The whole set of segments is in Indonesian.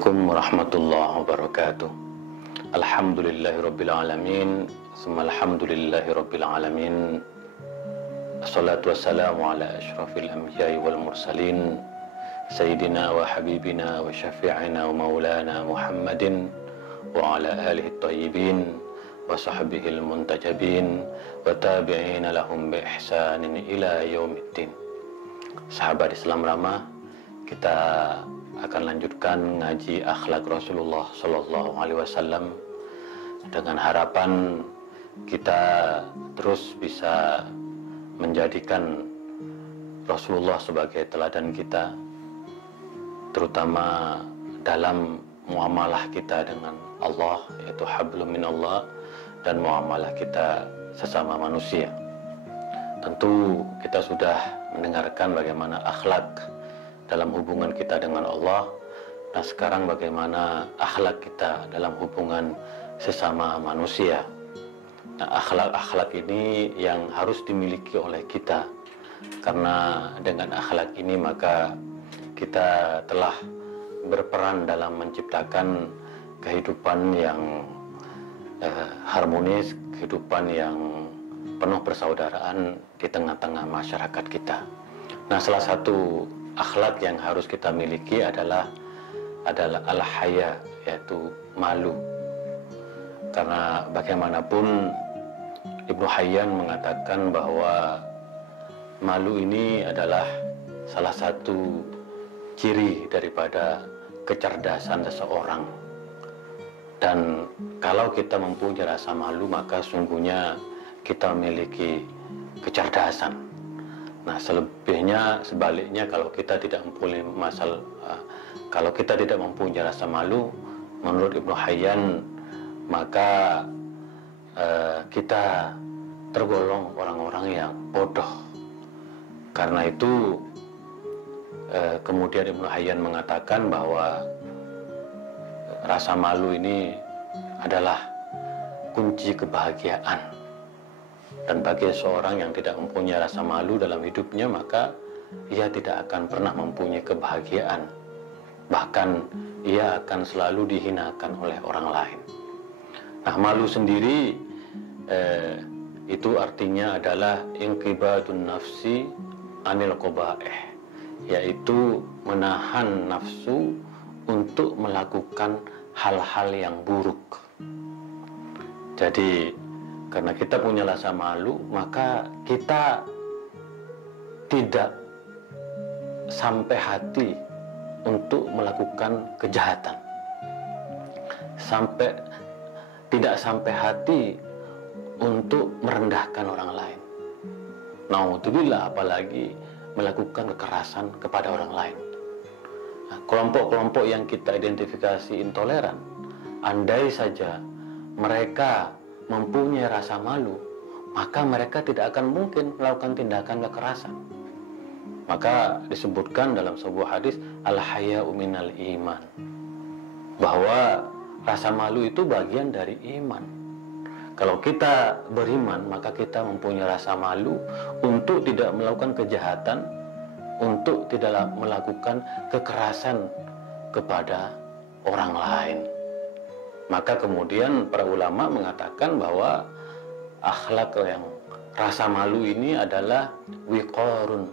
Assalamualaikum warahmatullahi wabarakatuh. Alhamdulillahirabbil alamin, summa alhamdulillahirabbil alamin. Assalatu wassalamu ala asyrafil anbiya'i wal mursalin, sayyidina wa habibina wa syafi'ina wa maulana Muhammadin wa ala alihi thayyibin wa sahbihil muntajabin wa tabi'ina lahum bi ihsanin ila yaumiddin. Sahabat Islam Ramah, kita akan lanjutkan ngaji akhlak Rasulullah Sallallahu Alaihi Wasallam dengan harapan kita terus bisa menjadikan Rasulullah sebagai teladan kita, terutama dalam muamalah kita dengan Allah, yaitu hablum minallah, dan muamalah kita sesama manusia. Tentu kita sudah mendengarkan bagaimana akhlak dalam hubungan kita dengan Allah. Nah, sekarang bagaimana akhlak kita dalam hubungan sesama manusia. Nah, akhlak-akhlak ini yang harus dimiliki oleh kita, karena dengan akhlak ini maka kita telah berperan dalam menciptakan kehidupan yang harmonis, kehidupan yang penuh persaudaraan di tengah-tengah masyarakat kita. Nah, salah satu akhlak yang harus kita miliki adalah al-haya, yaitu malu. Karena bagaimanapun Ibnu Hayyan mengatakan bahwa malu ini adalah salah satu ciri daripada kecerdasan seseorang. Dan kalau kita mempunyai rasa malu, maka sungguhnya kita memiliki kecerdasan. Nah, selebihnya, sebaliknya, kalau kita tidak mempunyai rasa malu, menurut Ibnu Hayyan, maka kita tergolong orang-orang yang bodoh. Karena itu kemudian Ibnu Hayyan mengatakan bahwa rasa malu ini adalah kunci kebahagiaan. Dan bagi seorang yang tidak mempunyai rasa malu dalam hidupnya, maka ia tidak akan pernah mempunyai kebahagiaan. Bahkan ia akan selalu dihinakan oleh orang lain. Nah, malu sendiri itu artinya adalah inqibadun nafsi anil qaba'ih, yaitu menahan nafsu untuk melakukan hal-hal yang buruk. Jadi karena kita punya rasa malu, maka kita tidak sampai hati untuk melakukan kejahatan. Tidak sampai hati untuk merendahkan orang lain. Naudzubillah, apalagi melakukan kekerasan kepada orang lain. Nah, kelompok-kelompok yang kita identifikasi intoleran, andai saja mereka mempunyai rasa malu, maka mereka tidak akan mungkin melakukan tindakan kekerasan. Maka disebutkan dalam sebuah hadis, al-haya'u minal iman, bahwa rasa malu itu bagian dari iman. Kalau kita beriman, maka kita mempunyai rasa malu untuk tidak melakukan kejahatan, untuk tidak melakukan kekerasan kepada orang lain. Maka kemudian para ulama mengatakan bahwa akhlak yang rasa malu ini adalah wiqarun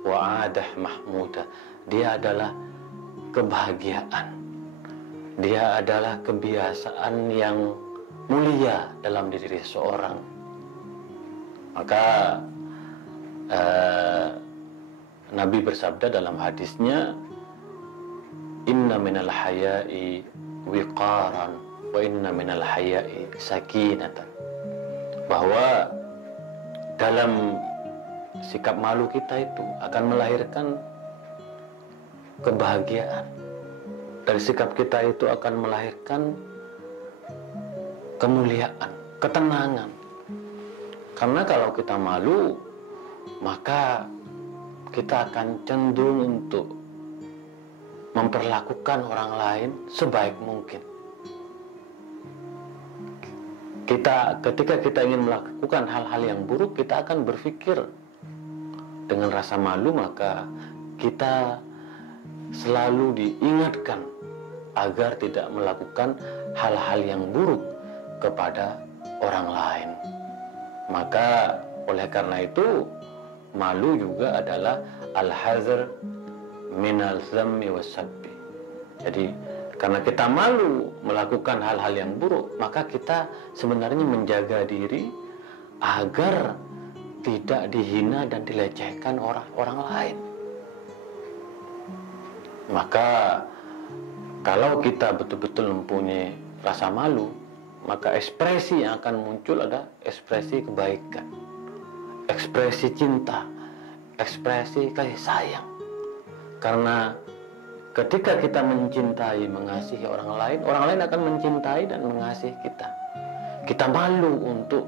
wa adah mahmudah. Dia adalah kebahagiaan. Dia adalah kebiasaan yang mulia dalam diri seseorang. Maka Nabi bersabda dalam hadisnya, inna minal haya'i wiqaran wa inna minal haya'i sakinatan, bahwa dalam sikap malu kita itu akan melahirkan kebahagiaan. Dari sikap kita itu akan melahirkan kemuliaan, ketenangan. Karena kalau kita malu, maka kita akan cenderung untuk memperlakukan orang lain sebaik mungkin. Ketika kita ingin melakukan hal-hal yang buruk, kita akan berpikir dengan rasa malu, maka kita selalu diingatkan agar tidak melakukan hal-hal yang buruk kepada orang lain. Maka oleh karena itu malu juga adalah al-hazar minal zammi wasabbi. Jadi karena kita malu melakukan hal-hal yang buruk, maka kita sebenarnya menjaga diri agar tidak dihina dan dilecehkan orang lain. Maka kalau kita betul-betul mempunyai rasa malu, maka ekspresi yang akan muncul adalah ekspresi kebaikan, ekspresi cinta, ekspresi kasih sayang. Karena ketika kita mencintai, mengasihi orang lain akan mencintai dan mengasihi kita. Kita malu untuk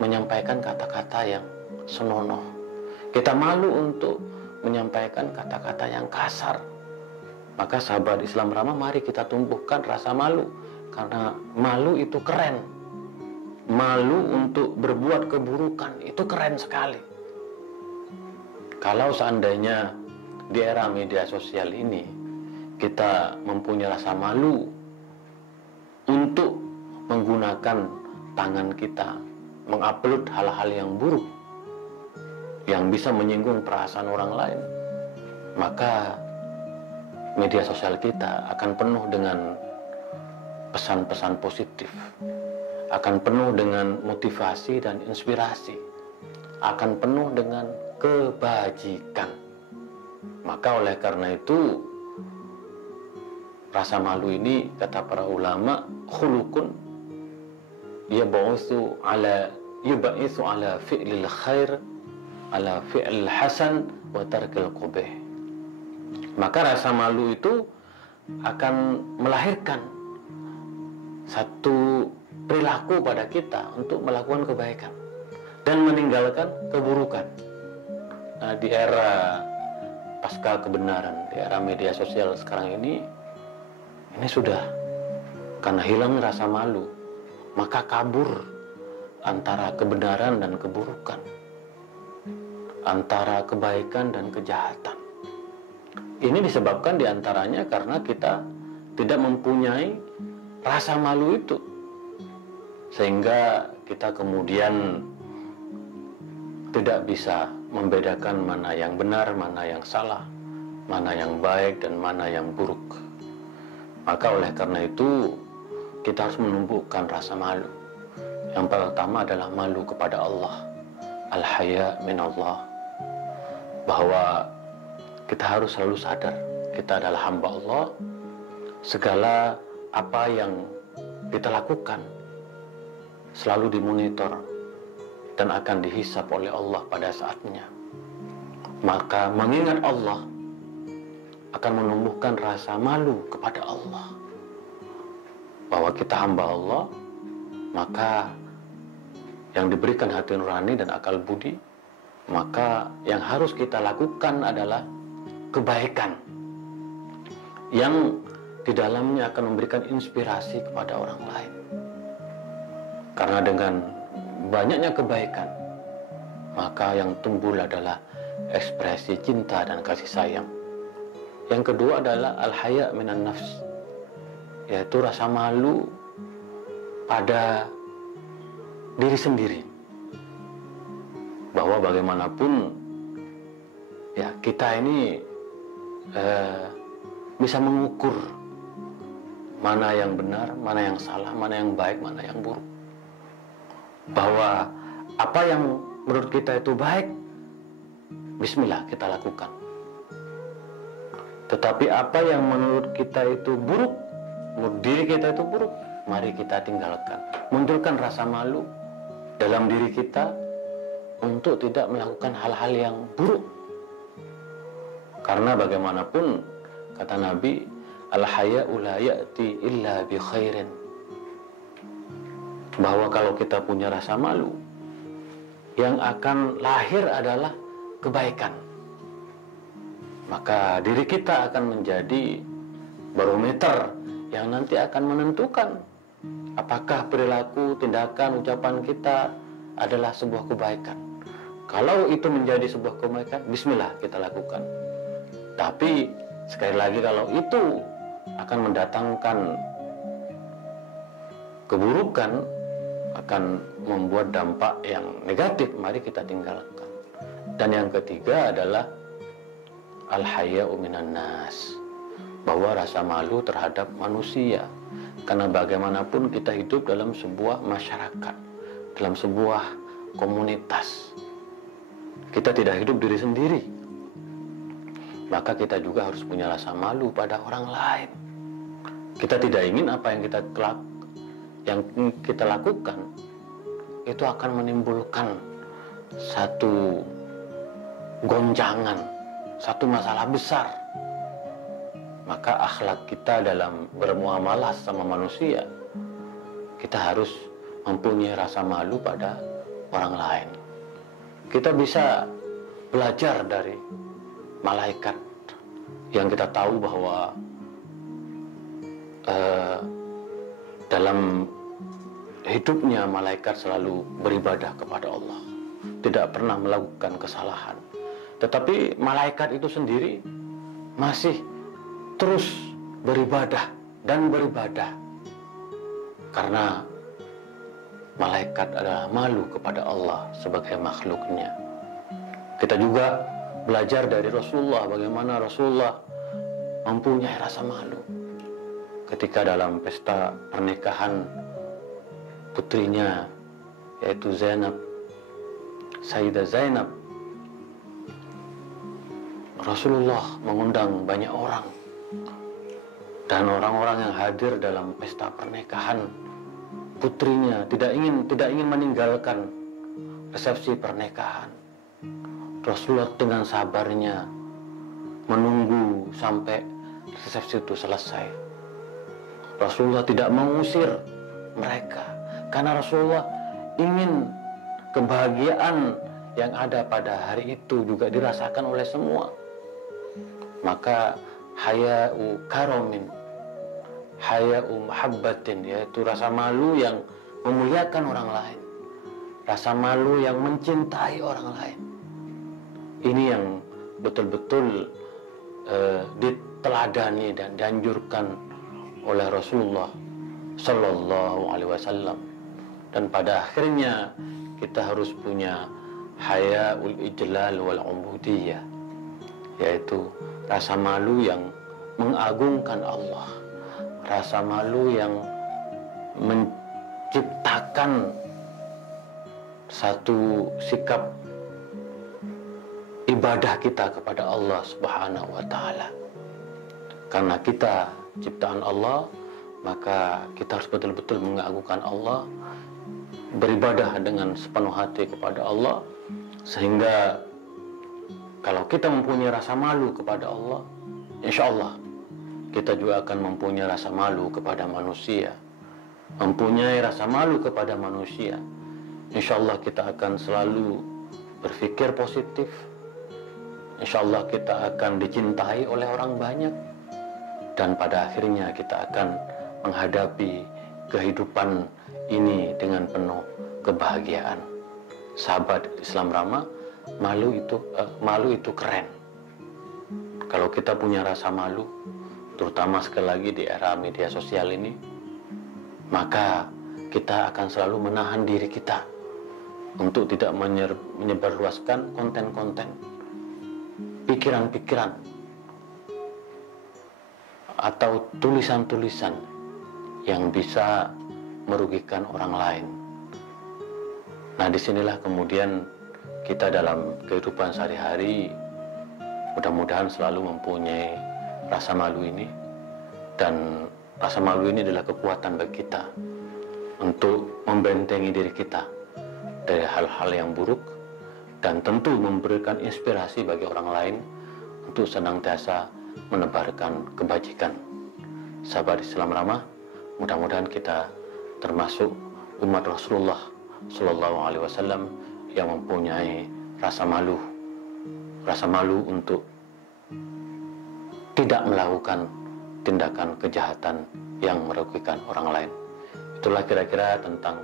menyampaikan kata-kata yang senonoh. Kita malu untuk menyampaikan kata-kata yang kasar. Maka sahabat Islam ramah, mari kita tumbuhkan rasa malu. Karena malu itu keren. Malu untuk berbuat keburukan itu keren sekali. Kalau seandainya di era media sosial ini kita mempunyai rasa malu untuk menggunakan tangan kita mengupload hal-hal yang buruk yang bisa menyinggung perasaan orang lain, maka media sosial kita akan penuh dengan pesan-pesan positif, akan penuh dengan motivasi dan inspirasi, akan penuh dengan kebajikan. Maka oleh karena itu rasa malu ini, kata para ulama, khulukun yub'itsu ala fi'lil khair, ala fi'lil hasan wa tarkil qubih. Maka rasa malu itu akan melahirkan satu perilaku pada kita untuk melakukan kebaikan dan meninggalkan keburukan. Nah, di era pasca kebenaran, di era media sosial sekarang ini sudah, karena hilang rasa malu, maka kabur antara kebenaran dan keburukan, antara kebaikan dan kejahatan. Ini disebabkan diantaranya karena kita tidak mempunyai rasa malu itu, sehingga kita kemudian tidak bisa membedakan mana yang benar, mana yang salah, mana yang baik dan mana yang buruk. Maka oleh karena itu kita harus menumbuhkan rasa malu. Yang pertama adalah malu kepada Allah, al-haya min Allah, bahwa kita harus selalu sadar kita adalah hamba Allah. Segala apa yang kita lakukan selalu dimonitor dan akan dihisap oleh Allah pada saatnya. Maka mengingat Allah akan menumbuhkan rasa malu kepada Allah, bahwa kita hamba Allah. Maka yang diberikan hati nurani dan akal budi, maka yang harus kita lakukan adalah kebaikan yang di dalamnya akan memberikan inspirasi kepada orang lain. Karena dengan banyaknya kebaikan, maka yang tumbuh adalah ekspresi cinta dan kasih sayang. Yang kedua adalah al-haya minan nafs, yaitu rasa malu pada diri sendiri, bahwa bagaimanapun ya kita ini bisa mengukur mana yang benar, mana yang salah, mana yang baik, mana yang buruk. Bahwa apa yang menurut kita itu baik, bismillah kita lakukan. Tetapi apa yang menurut kita itu buruk, menurut diri kita itu buruk, mari kita tinggalkan. Munculkan rasa malu dalam diri kita untuk tidak melakukan hal-hal yang buruk. Karena bagaimanapun, kata Nabi, al-haya'u la ya'ti illa bi khairin, bahwa kalau kita punya rasa malu, yang akan lahir adalah kebaikan. Maka diri kita akan menjadi barometer yang nanti akan menentukan apakah perilaku, tindakan, ucapan kita adalah sebuah kebaikan. Kalau itu menjadi sebuah kebaikan, bismillah kita lakukan. Tapi sekali lagi, kalau itu akan mendatangkan keburukan, akan membuat dampak yang negatif, mari kita tinggalkan. Dan yang ketiga adalah al-haya'u minan nas, bahwa rasa malu terhadap manusia. Karena bagaimanapun kita hidup dalam sebuah masyarakat, dalam sebuah komunitas. Kita tidak hidup diri sendiri, maka kita juga harus punya rasa malu pada orang lain. Kita tidak ingin apa yang kita lakukan itu akan menimbulkan satu goncangan, satu masalah besar. Maka akhlak kita dalam bermuamalah sama manusia, kita harus mempunyai rasa malu pada orang lain. Kita bisa belajar dari malaikat yang kita tahu bahwa dalam hidupnya malaikat selalu beribadah kepada Allah, tidak pernah melakukan kesalahan. Tetapi malaikat itu sendiri masih terus beribadah dan beribadah, karena malaikat adalah malu kepada Allah sebagai makhluknya. Kita juga belajar dari Rasulullah, bagaimana Rasulullah mempunyai rasa malu ketika dalam pesta pernikahan putrinya, yaitu Zainab, Sayyidah Zainab. Rasulullah mengundang banyak orang, dan orang-orang yang hadir dalam pesta pernikahan putrinya tidak ingin meninggalkan resepsi pernikahan. Rasulullah dengan sabarnya menunggu sampai resepsi itu selesai. Rasulullah tidak mengusir mereka, karena Rasulullah ingin kebahagiaan yang ada pada hari itu juga dirasakan oleh semua. Maka haya'u karomin, haya'u mahabbatin, yaitu rasa malu yang memuliakan orang lain, rasa malu yang mencintai orang lain. Ini yang betul-betul diteladani dan dianjurkan oleh Rasulullah Sallallahu Alaihi Wasallam. Dan pada akhirnya kita harus punya haya'ul ijlal wal ubudiyah, yaitu rasa malu yang mengagungkan Allah, rasa malu yang menciptakan satu sikap ibadah kita kepada Allah Subhanahu wa Ta'ala. Karena kita ciptaan Allah, maka kita harus betul-betul mengagungkan Allah, beribadah dengan sepenuh hati kepada Allah, sehingga kalau kita mempunyai rasa malu kepada Allah, insya Allah kita juga akan mempunyai rasa malu kepada manusia. Mempunyai rasa malu kepada manusia, insya Allah kita akan selalu berpikir positif. Insya Allah kita akan dicintai oleh orang banyak, dan pada akhirnya kita akan menghadapi kehidupan ini dengan penuh kebahagiaan. Sahabat Islam Rama, malu itu keren. Kalau kita punya rasa malu, terutama sekali lagi di era media sosial ini, maka kita akan selalu menahan diri kita untuk tidak menyebarluaskan konten-konten, pikiran-pikiran, atau tulisan-tulisan yang bisa merugikan orang lain. Nah, disinilah kemudian kita dalam kehidupan sehari-hari mudah-mudahan selalu mempunyai rasa malu ini, dan rasa malu ini adalah kekuatan bagi kita untuk membentengi diri kita dari hal-hal yang buruk, dan tentu memberikan inspirasi bagi orang lain untuk senantiasa menebarkan kebajikan. Sahabat Islam Ramah, mudah-mudahan kita termasuk umat Rasulullah Sallallahu Alaihi Wasallam yang mempunyai rasa malu untuk tidak melakukan tindakan kejahatan yang merugikan orang lain. Itulah kira-kira tentang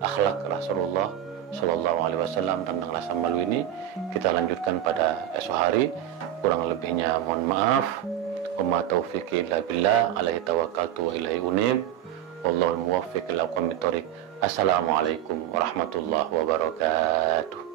akhlak Rasulullah Sallallahu Alaihi Wasallam tentang rasa malu ini. Kita lanjutkan pada esok hari. Kurang lebihnya mohon maaf. Wa ma taufiqi illa billah, alaihi tawakkaltu wa ilaihi unib. Wallahul muwaffiq ila aqwamit thoriq. Assalamualaikum warahmatullahi wabarakatuh.